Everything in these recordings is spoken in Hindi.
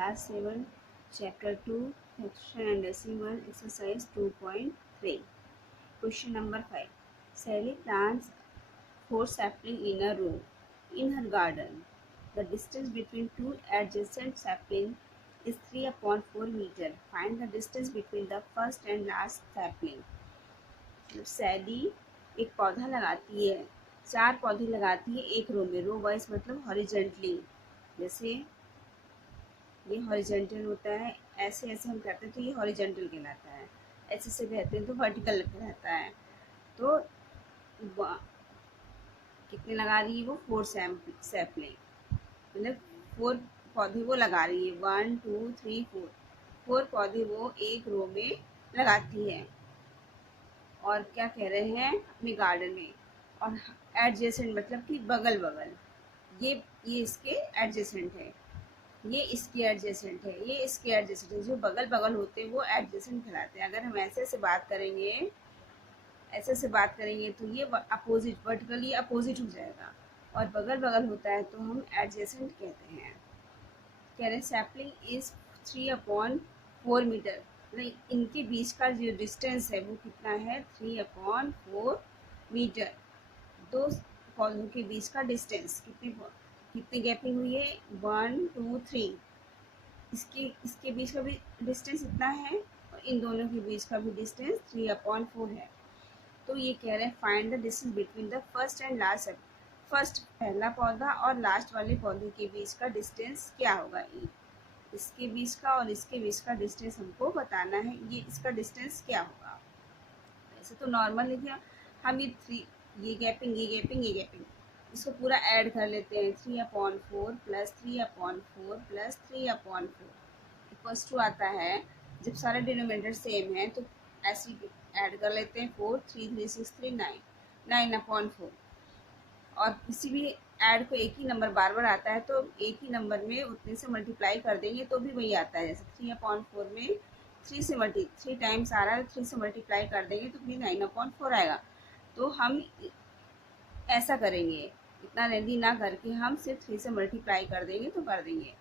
Class 7, Chapter 2, Fraction and Decimal, Exercise 2.3. Question number 5. Sally plants 4 saplings in a row in her garden. The distance between two adjacent saplings is 3/4 meter. Find the distance between the first and last sapling. सैली एक पौधा लगाती है, 4 पौधे लगाती है एक रो में। रो वाइज मतलब हॉरिजेंटली, जैसे ये हॉरिजेंटल होता है, ऐसे ऐसे हम करते हैं तो ये हॉरिजेंटल कहलाता है, ऐसे ऐसे कहते हैं तो वर्टिकल कहलाता है। तो कितने लगा रही है वो? 4 सैपलिंग, मतलब 4 पौधे वो लगा रही है। 1 2 3 4 पौधे वो एक रो में लगाती है। और क्या कह रहे हैं? अपने गार्डन में। और एडजेसेंट मतलब कि बगल बगल, ये इसके एडजेसेंट है, ये इसके एडजेसेंट है, ये इसके एडजेसेंट है। जो बगल बगल होते हैं वो एडजेसेंट कहलाते हैं। अगर हम ऐसे से बात करेंगे, ऐसे से बात करेंगे तो ये अपोजिट, वर्टिकली अपोजिट हो जाएगा। और बगल बगल होता है तो हम एडजेसेंट कहते हैं। कह रहे सैपलिंग इज 3/4 मीटर, मतलब इनके बीच का जो डिस्टेंस है वो कितना है? 3/4 मीटर। दो पौधों के बीच का डिस्टेंस कितनी गैपिंग हुई है? 1 2 3। इसके बीच का भी डिस्टेंस इतना है और इन दोनों के बीच का भी डिस्टेंस 3/4 है। तो ये कह रहे हैं find the distance between the first and last. First पहला पौधा और लास्ट वाले पौधे के बीच का डिस्टेंस क्या होगा? इसके बीच का और इसके बीच का डिस्टेंस हमको बताना है। ये इसका डिस्टेंस क्या होगा? ऐसे तो नॉर्मल लिखे हम, ये गैपिंग, ये गैपिंग, ये गैपिंग, इसको पूरा ऐड कर लेते हैं। 3/4 प्लस 3/4 प्लस 3/4 इक्वल्स टू आता है, जब सारे डिनोमिनेटर सेम है तो ऐसे ऐड कर लेते हैं। 4 3 3 6 3 9 9/4। और किसी भी ऐड को एक ही नंबर बार बार आता है तो एक ही नंबर में उतने से मल्टीप्लाई कर देंगे तो भी वही आता है। जैसे 3/4 में 3 टाइम्स आ रहा है, 3 से मल्टीप्लाई कर देंगे तो भी 9/4 आएगा। तो हम ऐसा करेंगे, इतना लेंदी ना करके हम सिर्फ 3 से मल्टीप्लाई कर देंगे तो कर देंगे।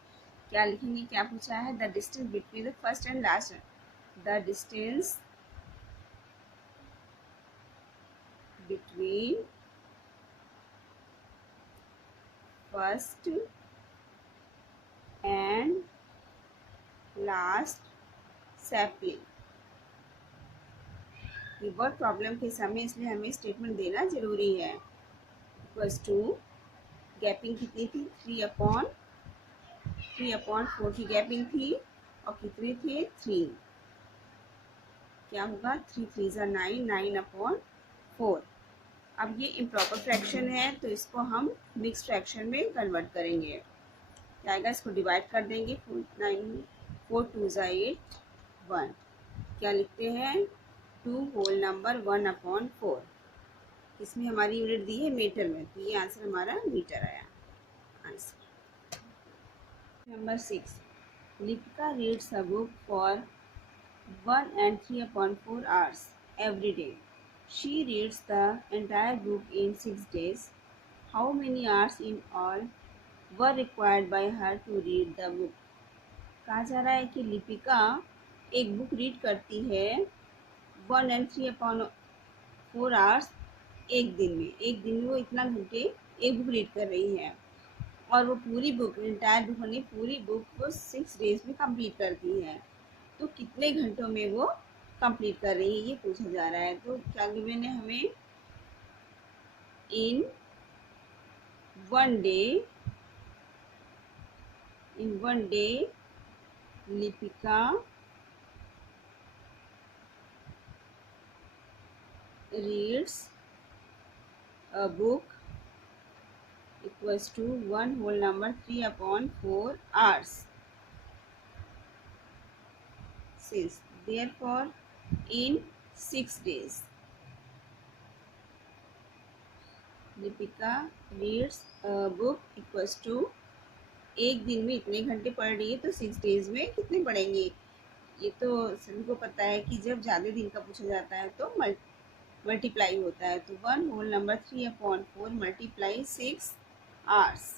क्या लिखेंगे? क्या पूछा है? The distance between the first and last. The distance between first and last sapling. ये वर्ड प्रॉब्लम के समय इसलिए हमें स्टेटमेंट देना जरूरी है। इक्वल्स टू गैपिंग कितनी थी? 3/4 की गैपिंग थी और कितने थे? 3। क्या होगा? 3 3 9 9/4। अब ये इम्प्रॉपर फ्रैक्शन है तो इसको हम मिक्स फ्रैक्शन में कन्वर्ट करेंगे। क्या आएगा? इसको डिवाइड कर देंगे। 4 2 8 1। क्या लिखते हैं? 2 होल नंबर 1/4। इसमें हमारी यूनिट दी है मीटर में, तो ये आंसर हमारा मीटर आया। Answer number 6। Lipika reads a book for 1 and 3/4 hours every day. She reads the entire book in 6 days. How many hours in all were required by her to read the book? कहा जा रहा है कि लिपिका एक बुक रीड करती है 1 and 3/4 hours एक दिन में। एक दिन में वो इतना घंटे एक बुक रीड कर रही है और वो पूरी बुक, इंटायर बुक नहीं, पूरी बुक वो 6 डेज में कंप्लीट करती है। तो कितने घंटों में वो कंप्लीट कर रही है ये पूछा जा रहा है। तो क्या गिवन है हमें? In one day Lipika reads a book equals to 1 whole number 3/4 hours. Since therefore in 6 days Lipika reads a book equals to, एक दिन में इतने घंटे पढ़ रही है तो 6 डेज में कितने पढ़ेंगे? ये तो सभी को पता है कि जब ज़्यादा दिन का पूछा जाता है तो मल्टीप्लाई होता है। तो 1 होल नंबर 3/4 मल्टीप्लाई 6 hours।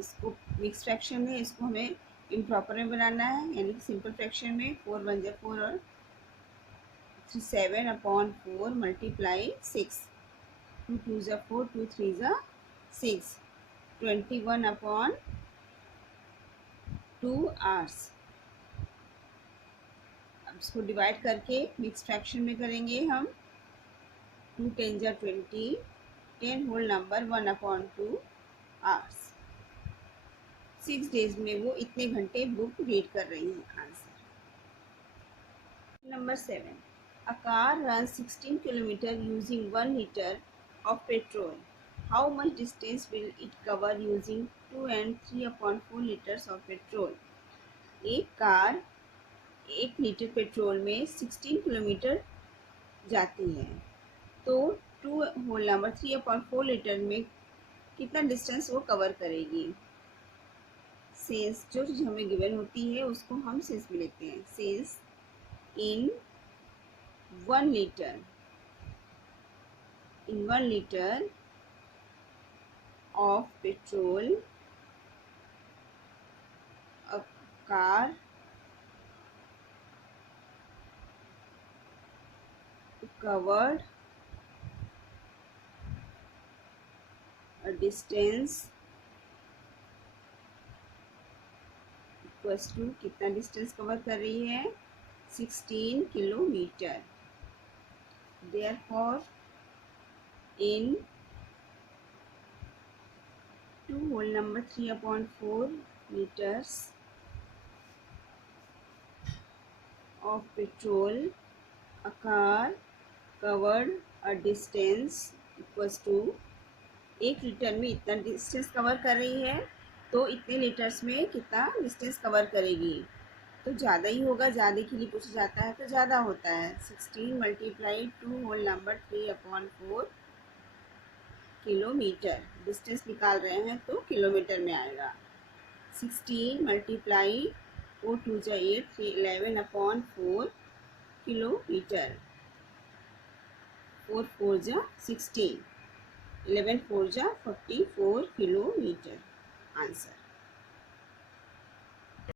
इसको मिक्स फ्रैक्शन है, इसको हमें इम्प्रॉपर में बनाना है, यानी कि सिंपल फ्रैक्शन में 4 1 जा 4 और 7/4 मल्टीप्लाई 6, 2 2 जा 4, 2 3 जा 6, 21/2 आवर्स। अब इसको डिवाइड करके मिक्स फ्रैक्शन में करेंगे हम। 2 10 जा 20, 10 होल नंबर 1/2 आवर्स। 6 डेज में वो इतने घंटे बुक रीड कर रही हैं। Answer number 7, a car runs 16 kilometers using 1 liter of petrol. How much distance will it cover using 2 and 3/4 liters of petrol? एक कार 1 लीटर पेट्रोल में 16 किलोमीटर जाती है, तो 2 होल नंबर 3/4 लीटर में कितना डिस्टेंस वो कवर करेगी। सेंस जो चीज़ हमें गिवन होती है उसको हम सेंस में लेते हैं। Sense in 1 litre, in 1 liter of petrol, a car covered a distance equals to, कितना डिस्टेंस कवर कर रही है, 16 kilometre. Therefore in 2 whole number 3/4 liters of petrol, a car covered a distance equals to, 1 litre में इतना डिस्टेंस कवर कर रही है, तो इतने लीटर्स में कितना डिस्टेंस कवर करेगी। तो ज़्यादा ही होगा, ज़्यादा के लिए पूछा जाता है तो ज़्यादा होता है। 16 multiply 2 whole number 3/4 kilometre. Distance निकाल रहे हैं तो किलोमीटर में आएगा। 16 मल्टीप्लाई 4 2 जा 8, 11/4 किलोमीटर। 4 4 जा 16, 11 4 जा 44 किलोमीटर। आंसर